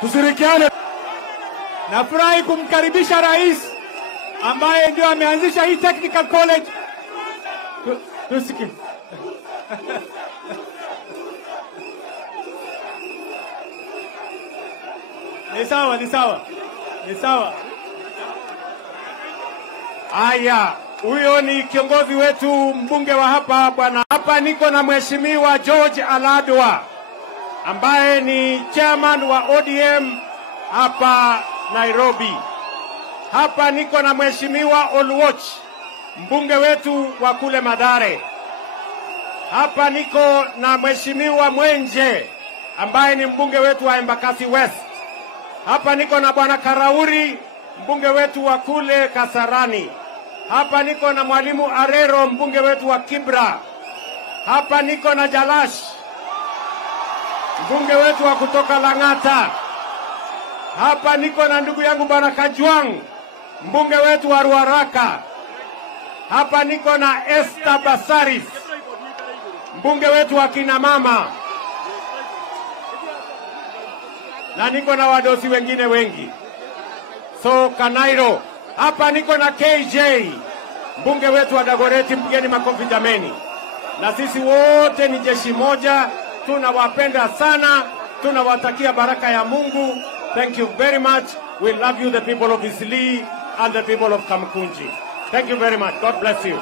Tushirikiane. Nafurahi kumkaribisha rais ambaye ndio ameanzisha hii technical college. Tusikie. Ni sawa. Aya, huyo ni kiongozi wetu mbunge wa hapa bwana. Hapa niko na Mheshimiwa George Aladwa ambaye ni chairman wa ODM hapa Nairobi. Hapa niko na Mheshimiwa Oluoch, mbunge wetu wa kule Mathare. Hapa niko na Mheshimiwa Mwenje ambaye ni mbunge wetu wa Embakasi West. Hapa niko na bwana Karauri, mbunge wetu wa kule Kasarani. Hapa niko na Mwalimu Arero, mbunge wetu wa Kibra. Hapa niko na Jalash, mbunge wetu wa kutoka Lang'ata. Hapa niko na ndugu yangu bwana Kajwang, mbunge wetu wa Ruaraka. Hapa niko na Esther Basarif, mbunge wetu wa kina mama. Na niko na wadosi wengine wengi. So Kanairo. Hapa niko na KJ, mbunge wetu wa Dagoretti, mpigeni makofi jameni. Na sisi wote ni jeshi moja, tunawapenda sana, tunawatakia baraka ya Mungu. Thank you very much. We love you, the people of Isli and the people of Kamkunji. Thank you very much. God bless you.